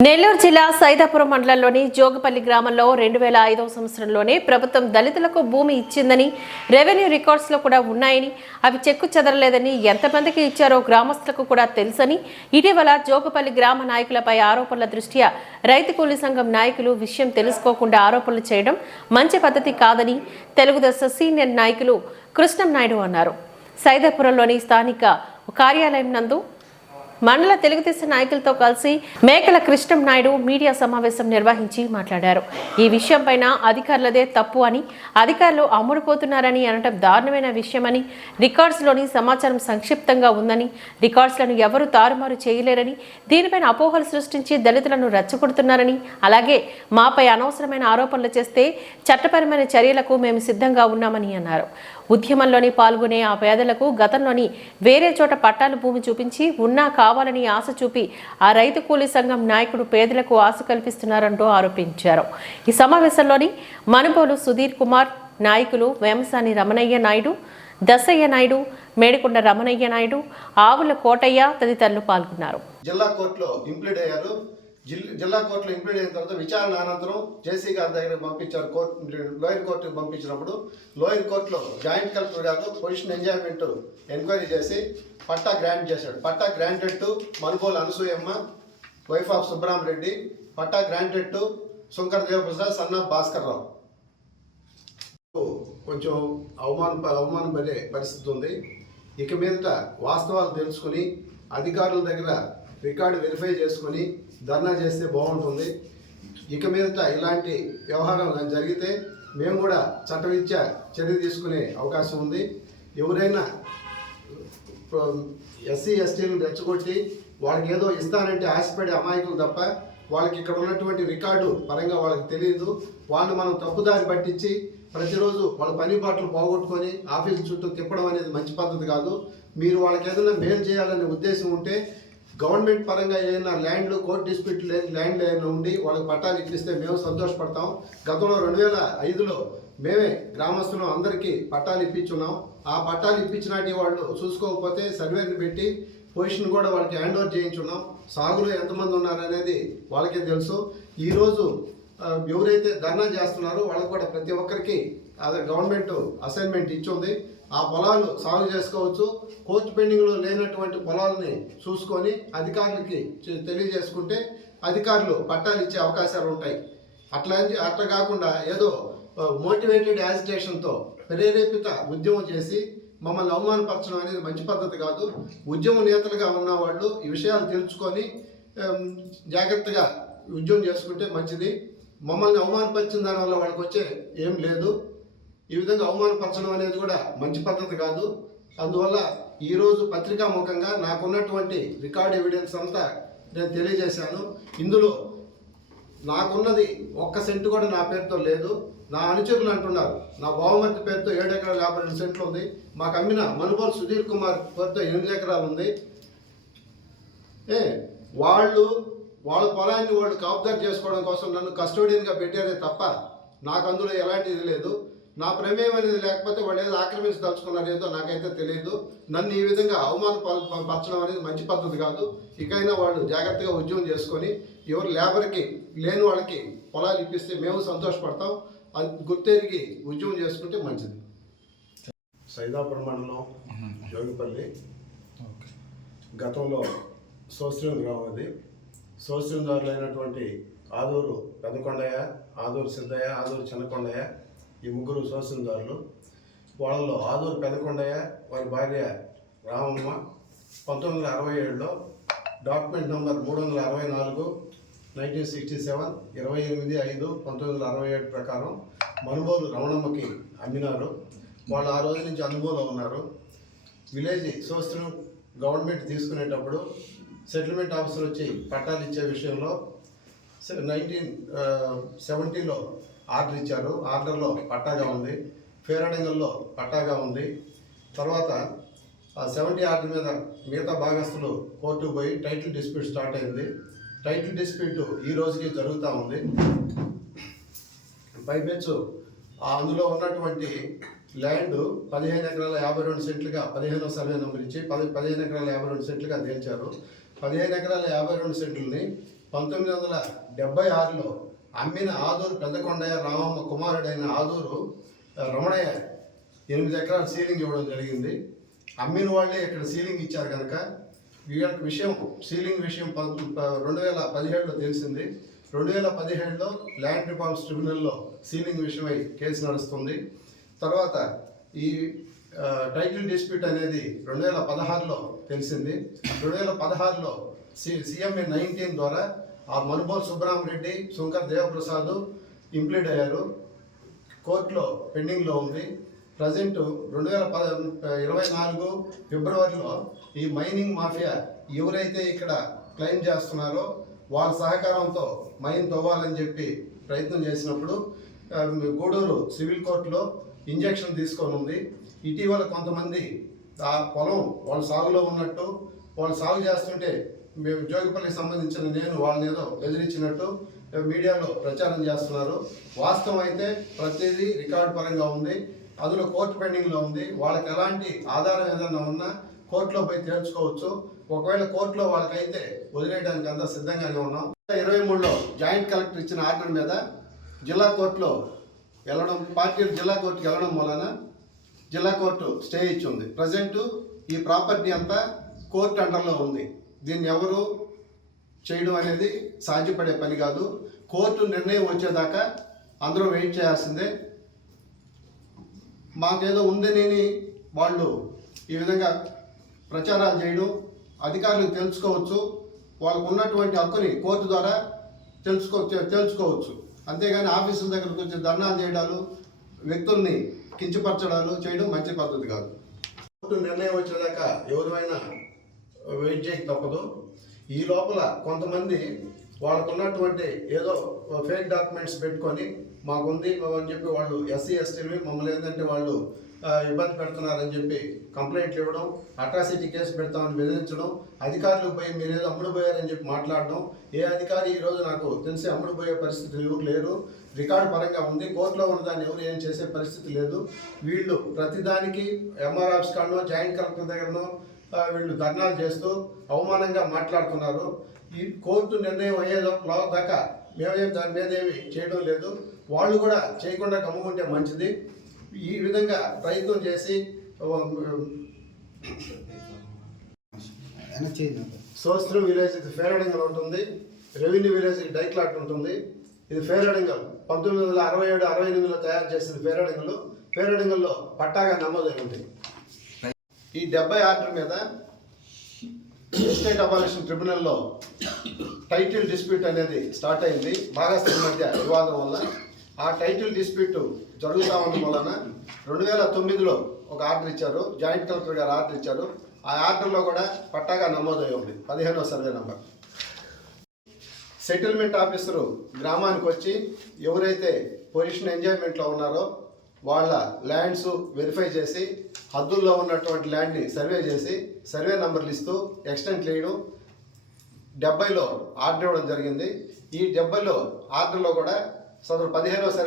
నెల్లూరు జిల్లా సైదాపురం మండలంలోని జోగపల్లి గ్రామంలో 2005వ సంవత్సరంలోనే ప్రభుత్వం దళితులకు భూమి ఇచ్చిందని రెవెన్యూ రికార్డ్స్లో కూడా ఉన్నాయని అవి చెక్కు చెదరలేదని ఎంతమందికి ఇచ్చారో గ్రామస్తులకు కూడా తెలుసని ఇటీవల జోగపల్లి గ్రామ నాయకులపై ఆరోపణల దృష్ట్యా రైతు కూలీ సంఘం నాయకులు విషయం తెలుసుకోకుండా ఆరోపణలు చేయడం మంచి పద్ధతి కాదని తెలుగుదేశం సీనియర్ నాయకులు కృష్ణం నాయుడు అన్నారు. సైదాపురంలోని స్థానిక కార్యాలయం నందు మండల తెలుగుదేశం నాయకులతో కలిసి మేకల కృష్ణం నాయుడు మీడియా సమావేశం నిర్వహించి మాట్లాడారు. ఈ విషయంపైన అధికారులదే తప్పు అని, అధికారులు అమ్ముడుపోతున్నారని అనటం దారుణమైన విషయమని, రికార్డ్స్లోని సమాచారం సంక్షిప్తంగా ఉందని, రికార్డ్స్లను ఎవరు తారుమారు చేయలేరని, దీనిపైన అపోహలు సృష్టించి దళితులను రెచ్చగొడుతున్నారని, అలాగే మాపై అనవసరమైన ఆరోపణలు చేస్తే చట్టపరమైన చర్యలకు మేము సిద్ధంగా ఉన్నామని అన్నారు. ఉద్యమంలోని పాల్గొనే ఆ పేదలకు గతంలోని వేరే చోట పట్టాలు భూమి చూపించి ఉన్నా కావాలని ఆశ చూపి ఆ రైతు కూలీ సంఘం నాయకుడు పేదలకు ఆశ కల్పిస్తున్నారంటూ ఆరోపించారు. ఈ సమావేశంలోని మనుబోలు సుధీర్ కుమార్, నాయకులు వేమసాని రమణయ్య నాయుడు, దశయ్య నాయుడు, మేడికొండ రమణయ్య నాయుడు, ఆవుల కోటయ్య తదితరులు పాల్గొన్నారు. జిల్లా కోర్టులో ఇంప్లీడ్ అయ్యారు. జిల్లా కోర్టులో ఇంప్లీడ్ అయిన తర్వాత విచారణ అనంతరం జేసీ గారి దగ్గర పంపించారు. లోయర్ కోర్టుకు పంపించినప్పుడు లోయర్ కోర్టులో జాయింట్ కలెక్టర్ గారు పొజిషన్ ఎంజాయ్మెంట్ ఎంక్వైరీ చేసి పట్టా గ్రాంట్ చేశాడు. Patta granted to Manubolu Anasuyamma, wife of Subbaramareddy. Patta granted to Shankar Devaprasad, son of Bhaskar Rao. కొంచెం అవమానపడే పరిస్థితి ఉంది. ఇక మీదట వాస్తవాలు తెలుసుకుని అధికారుల దగ్గర రికార్డు వెరిఫై చేసుకుని ధర్నా చేస్తే బాగుంటుంది. ఇక మీదట ఇలాంటి వ్యవహారం జరిగితే మేము కూడా చట్టరీత్యా చర్య తీసుకునే అవకాశం ఉంది. ఎవరైనా ఎస్సీ ఎస్టీలను రెచ్చగొట్టి వాళ్ళకి ఏదో ఇస్తానంటే ఆశపడే అమాయకులు తప్ప వాళ్ళకి ఇక్కడ ఉన్నటువంటి రికార్డు పరంగా వాళ్ళకి తెలియదు. వాళ్ళని మనం తప్పుదారి పట్టించి ప్రతిరోజు వాళ్ళ పని పాటలు పోగొట్టుకొని ఆఫీసు చుట్టూ తిప్పడం అనేది మంచి పద్ధతి కాదు. మీరు వాళ్ళకి ఏదైనా మేలు చేయాలనే ఉద్దేశం ఉంటే గవర్నమెంట్ పరంగా ఏదైనా ల్యాండ్లు కోర్టు డిస్ప్యూట్ లేని ల్యాండ్లు ఏమైనా ఉండి వాళ్ళకి పట్టాలు ఇప్పిస్తే మేము సంతోషపడతాం. గతంలో 2005లో మేమే గ్రామస్తులు అందరికీ పట్టాలు ఇప్పించున్నాం. ఆ పట్టాలు ఇప్పించినటి వాళ్ళు చూసుకోకపోతే సర్వేని పెట్టి పొజిషన్ కూడా వాళ్ళకి హ్యాండ్ ఓవర్ చేయించున్నాం. సాగులో ఎంతమంది ఉన్నారనేది వాళ్ళకే తెలుసు. ఈరోజు ఎవరైతే ధర్నా చేస్తున్నారో వాళ్ళకు కూడా ప్రతి ఒక్కరికి అదే గవర్నమెంట్ అసైన్మెంట్ ఇచ్చింది. ఆ పొలాలు సాగు చేసుకోవచ్చు. కోర్టు పెండింగ్లో లేనటువంటి పొలాలని చూసుకొని అధికారులకి తెలియజేసుకుంటే అధికారులు పట్టాలు ఇచ్చే అవకాశాలు ఉంటాయి. అట్లా కాకుండా ఏదో మోటివేటెడ్ యాజిటేషన్తో ప్రేరేపిత ఉద్యమం చేసి మమ్మల్ని అవమానపరచడం అనేది మంచి పద్ధతి కాదు. ఉద్యమ నేతలుగా ఉన్న వాళ్ళు ఈ విషయాలు తెలుసుకొని జాగ్రత్తగా ఉద్యమం చేసుకుంటే మంచిది. మమ్మల్ని అవమానపరిచిన దానివల్ల వాళ్ళకి వచ్చే ఏం లేదు. ఈ విధంగా అవమానపరచడం అనేది కూడా మంచి పద్ధతి కాదు. అందువల్ల ఈరోజు పత్రికాముఖంగా నాకున్నటువంటి రికార్డ్ ఎవిడెన్స్ అంతా నేను తెలియజేశాను. ఇందులో నాకున్నది 1 సెంటు కూడా నా పేరుతో లేదు. నా అనుచరులు అంటున్నారు నా బావమర్తి పేరుతో 7 ఎకరాల 52 సెంట్లు ఉంది. మాకు అమ్మిన మనుబోలు సుధీర్ కుమార్ పేరుతో 8 ఎకరాలు ఉంది. వాళ్ళ పొలాన్ని వాళ్ళు కాపుదారు చేసుకోవడం కోసం నన్ను కస్టోడియన్గా పెట్టారే తప్ప నాకు అందులో ఎలాంటి ఇది లేదు. నా ప్రమేయం అనేది లేకపోతే వాళ్ళు ఏదో ఆక్రమించదలుచుకున్నారు ఏదో నాకైతే తెలియదు. నన్ను ఈ విధంగా అవమానపరచడం అనేది మంచి పద్ధతి కాదు. ఇకైనా వాళ్ళు జాగ్రత్తగా ఉద్యోగం చేసుకొని ఎవరు లేబర్కి లేని వాళ్ళకి పొలాలు ఇప్పిస్తే మేము సంతోషపడతాం. అది గుర్తెరిగి ఉద్యోగం చేసుకుంటే మంచిది. సైదాపురం మండలం జోగిపల్లి గతంలో సోస్త్రం గ్రామం అది. సోస్త్రందారులు అయినటువంటి ఆదూరు పెద్దకొండయ్య, ఆదూరు సిద్ధయ్య, ఆదూరు చిన్నకొండయ్య, ఈ ముగ్గురు సోస్త్రందారులు. వాళ్ళలో ఆదూరు పెద్దకొండయ్య వారి భార్య రామమ్మ 1967లో డాక్యుమెంట్ నెంబర్ 364 1967 28/5/1967 ప్రకారం మనుబోలు రమణమ్మకి అమ్మినారు. వాళ్ళు ఆ రోజు నుంచి అనుభవంలో ఉన్నారు. విలేజ్ సోస్త్రం గవర్నమెంట్ తీసుకునేటప్పుడు సెటిల్మెంట్ ఆఫీసర్ వచ్చి పట్టాలు ఇచ్చే విషయంలో 1970లో ఆర్డర్ ఇచ్చారు. ఆర్డర్లో పట్టాగా ఉంది. ఫేరడంగల్లో పట్టాగా ఉంది. తర్వాత 70 ఆర్డర్ మీద మిగతా భాగస్తులు కోర్టుకు పోయి టైటిల్ డిస్ప్యూట్ స్టార్ట్ అయింది. టైటిల్ డిస్ప్యూట్ ఈ రోజుకి జరుగుతూ ఉంది. పైపెచ్చు అందులో ఉన్నటువంటి ల్యాండ్ 15 ఎకరాల 52 సెంట్లుగా 15వ సర్వే నెంబర్ ఇచ్చి 15 ఎకరాల 52 సెంట్లుగా తేల్చారు. 15 ఎకరాల 52 సెంట్లని 1976లో అమ్మిన ఆదూరు పెద్దకొండయ్య రామమ్మ కుమారుడైన ఆదూరు రమణయ్య 8 ఎకరాల సీలింగ్ ఇవ్వడం జరిగింది. అమ్మిన వాళ్ళే ఇక్కడ సీలింగ్ ఇచ్చారు కనుక వీళ్ళకి విషయం సీలింగ్ విషయం 2017లో తెలిసింది. 2017లో ల్యాండ్ రిఫార్మ్స్ ట్రిబ్యునల్లో సీలింగ్ విషయమై కేసు నడుస్తుంది. తర్వాత ఈ టైటిల్ డిస్ప్యూట్ అనేది 2016లో తెలిసింది. 2016లో CMA 19 ద్వారా ఆ మనుబోల్ సుబ్బరామరెడ్డి, శంకర్ దేవప్రసాద్ ఇంప్లీడ్ అయ్యారు. కోర్టులో పెండింగ్లో ఉంది. ప్రజెంట్ 2024 ఫిబ్రవరిలో ఈ మైనింగ్ మాఫియా ఎవరైతే ఇక్కడ క్లెయిమ్ చేస్తున్నారో వాళ్ళ సహకారంతో మైన్ తవ్వాలని చెప్పి ప్రయత్నం చేసినప్పుడు గూడూరు సివిల్ కోర్టులో ఇంజెక్షన్ తీసుకొని ఉంది. ఇటీవల కొంతమంది ఆ పొలం వాళ్ళ సాగులో ఉన్నట్టు, వాళ్ళు సాగు చేస్తుంటే మేము జోగిపల్లికి సంబంధించిన నేను వాళ్ళని ఏదో బెదిరించినట్టు మీడియాలో ప్రచారం చేస్తున్నారు. వాస్తవం అయితే ప్రతిదీ రికార్డు పరంగా ఉంది. అందులో కోర్టు పెండింగ్లో ఉంది. వాళ్ళకి ఎలాంటి ఆధారం ఏదైనా ఉన్నా కోర్టులో పోయి తేల్చుకోవచ్చు. ఒకవేళ కోర్టులో వాళ్ళకైతే వదిలేయడానికి అంతా సిద్ధంగానే ఉన్నాం. 2023లో జాయింట్ కలెక్టర్ ఇచ్చిన ఆర్డర్ మీద జిల్లా కోర్టులో వెళ్ళడం, పార్టీలు జిల్లా కోర్టుకి వెళ్ళడం వలన జిల్లా కోర్టు స్టే ఇచ్చింది. ప్రజెంట్ ఈ ప్రాపర్టీ అంతా కోర్టు అండర్లో ఉంది. దీన్ని ఎవరు చేయడం అనేది సాధ్యపడే పని కాదు. కోర్టు నిర్ణయం వచ్చేదాకా అందరూ వెయిట్ చేయాల్సిందే. మాకేదో ఉందని వాళ్ళు ఈ విధంగా ప్రచారాలు చేయడం, అధికారులకు తెలుసుకోవచ్చు, వాళ్ళకు ఉన్నటువంటి హక్కుని కోర్టు ద్వారా తెలుసుకోవచ్చు. అంతేగాని ఆఫీసుల దగ్గరకు వచ్చి ధర్నాలు చేయడాలు, వ్యక్తుల్ని కించపరచడాలు చేయడం మంచి పద్ధతి కాదు. కోర్టు నిర్ణయం వచ్చేదాకా ఎవరైనా వెయిట్ చేయక తప్పదు. ఈ లోపల కొంతమంది వాళ్ళకు ఉన్నటువంటి ఏదో ఫేక్ డాక్యుమెంట్స్ పెట్టుకొని మాకుంది అని చెప్పి వాళ్ళు SC STని మమ్మల్ని ఏంటంటే వాళ్ళు ఇబ్బంది పెడుతున్నారని చెప్పి కంప్లైంట్లు ఇవ్వడం, అట్రాసిటీ కేసు పెడతామని బెదిరించడం, అధికారులకు పోయి మీరు ఏదో అమ్ముడుపోయారని చెప్పి మాట్లాడడం. ఏ అధికారి ఈరోజు నాకు తెలిసి అమ్ముడుపోయే పరిస్థితులు ఎవరు లేరు. రికార్డు పరంగా ఉంది. కోర్టులో ఉన్నదాన్ని ఎవరు ఏం చేసే పరిస్థితి లేదు. వీళ్ళు ప్రతిదానికి MR ఆఫీస్ కాడనో జాయింట్ కలెక్టర్ దగ్గరనో వీళ్ళు ధర్నాలు చేస్తూ అవమానంగా మాట్లాడుతున్నారు. ఈ కోర్టు నిర్ణయం అయ్యేదో దాకా మేమేం దాని మీద ఏమి చేయడం లేదు. వాళ్ళు కూడా చేయకుండా గమ్ముకుంటే మంచిది. ఈ విధంగా ప్రయత్నం చేసి సోస్త్రం విలేజ్ ఇది ఫేరడింగల్ ఉంటుంది, రెవెన్యూ విలేజ్ డైక్లాట్ ఉంటుంది. ఇది ఫేరడింగల్ 1967-68లో తయారు చేసిన ఫేరడింగల్లో పట్టాగా నమోదై ఉంది. ఈ 70 ఆర్డర్ మీద ఎస్టేట్ అబాలిషన్ ట్రిబ్యునల్లో టైటిల్ డిస్ప్యూట్ అనేది స్టార్ట్ అయింది. భాగస్తుల మధ్య వివాదం వల్ల. ఆ టైటిల్ డిస్ప్యూట్ జరుగుతూ ఉండడం వలన 2009లో ఒక ఆర్డర్ ఇచ్చారు, జాయింట్ కలెక్టర్ గారు ఆర్డర్ ఇచ్చారు. ఆ ఆర్డర్లో కూడా పట్టాగా నమోదై ఉంది 15వ సర్వే నెంబర్. సెటిల్మెంట్ ఆఫీసరు గ్రామానికి వచ్చి ఎవరైతే పొజిషన్ ఎంజాయ్మెంట్లో ఉన్నారో వాళ్ళ ల్యాండ్స్ వెరిఫై చేసి హద్దుల్లో ఉన్నటువంటి ల్యాండ్ని సర్వే చేసి సర్వే నెంబర్లు ఇస్తూ ఎక్స్టెంట్ చేయడం 70లో ఆర్డర్ ఇవ్వడం జరిగింది. ఈ 70లో ఆర్డర్లో కూడా సదరు 15వ సర్వే